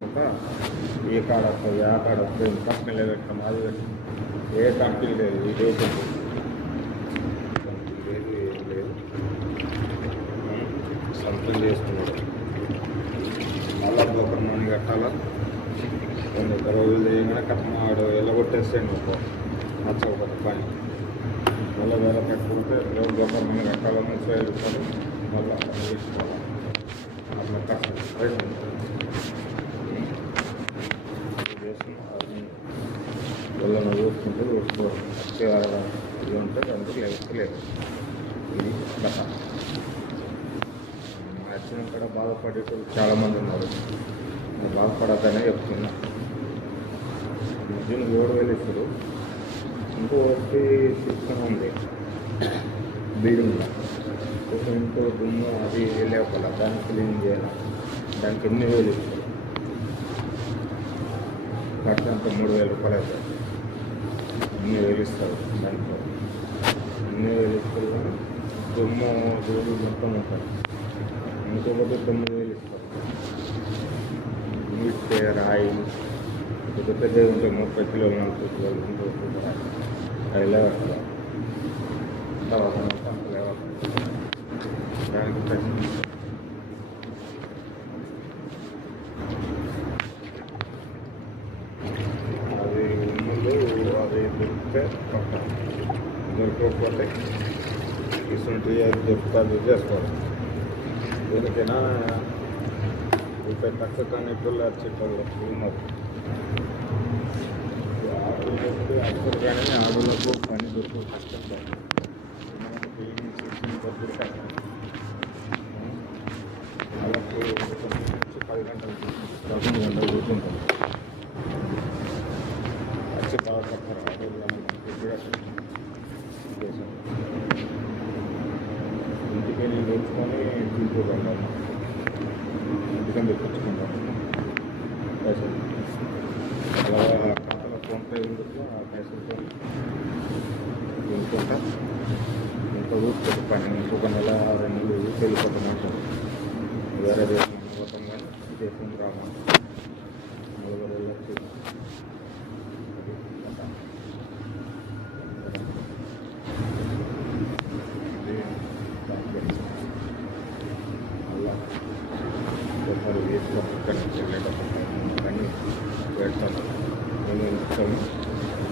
ఒక ఏ కాడ వస్తుంది ఆ కాడ వస్తుంది కంపెనీలో పెట్టడం అది పెట్టడం ఏ కంపెనీ లేదు ఇదే లేదు ఏం లేదు సొంతం చేసుకున్నాడు మళ్ళా బ్రోకర్ మనీ కట్టాలా కొన్ని ఒక రోజులు చేయగానే కట్టమాడు ఎల్లగొట్టేస్తాడు నచ్చకపోతే పని మళ్ళీ వేరే పెట్టుకుంటే రోజు బ్రోకర్ మనీ కట్టాలా 30,000 రూపాయలు మళ్ళీ తీసుకోవాలి అట్లా కష్టం పైసలు వాళ్ళని చూసుకుంటూ చూసుకోవాలి ఇది ఉంటే అందుకు లేదు ఇది కథ యాక్సిడెంట్ కూడా బాధపడేటప్పుడు చాలామంది ఉన్నారు నేను బాధపడద్దనే చెప్తున్నా మధ్యన 7,000 ఇస్తారు ఇంకో వచ్చి సిస్టమ్ ఉంది బిల్డింగ్లో కొంచెం ఇంకో దుమ్ము అది లేకపోతే దాన్ని క్లీన్ చేయాలి దానికి 8,000 ఇస్తారు ఖర్చు అంతా 3,000 రూపాయలు అవుతుంది 8,000 ఇస్తారు దాంట్లో 8,000 ఇస్తారు కానీ దుమ్ము దూరు మొత్తం ఉంటుంది ఇంకొకటి 9,000 ఇస్తారు నీట్ రాయి పెద్ద పెద్దవి ఉంటాయి 30 కిలోలు 40 కిలోలు ఇంకొక అవి లేవట్లేదు తర్వాత మొత్తం లేవట్లేదు దానికి ప్రశ్న అది దొరికితే దొరకకపోతే ఇటువంటి దొరుకుతుంది చేసుకోవాలి దేనికైనా రూపాయి తక్కువ కానీ పిల్లలు వచ్చేటోళ్ళు ఉన్నారు ఆడవాళ్ళకి అసలు కానీ ఆడవాళ్ళకు పని దొరుకు కష్టం డబ్బులు కష్టం వాళ్ళకి 9 నుంచి 10 గంటలు 11 గంటలు కూర్చుంటారు अच्छे बात करता ఇంటికి వెళ్ళి నేర్చుకొని తీసుకుంటాం ఇంటికని తెప్పించుకుంటాం పైసలు అలా ఖాతాలో ఫోన్పే ఉండదు ఆ పైసలతో వెళ్ళుకుంటా ఇంత ఊరికి పని ఇంకొక నెల 2 నెలలు ఊరికి వెళ్ళిపోతామంటారు వేరే దేశం పోతాం కానీ దేశం రామా 4 వెళ్ళొచ్చు ఒకసారి వేసుకొని ఇక్కడ నుంచి వెళ్ళేటప్పుడు అన్నీ పెడతాను నేను ఇస్తాను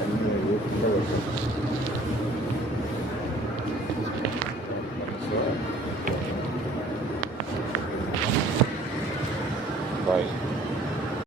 అన్నీ వేసుకుంటూ వచ్చాను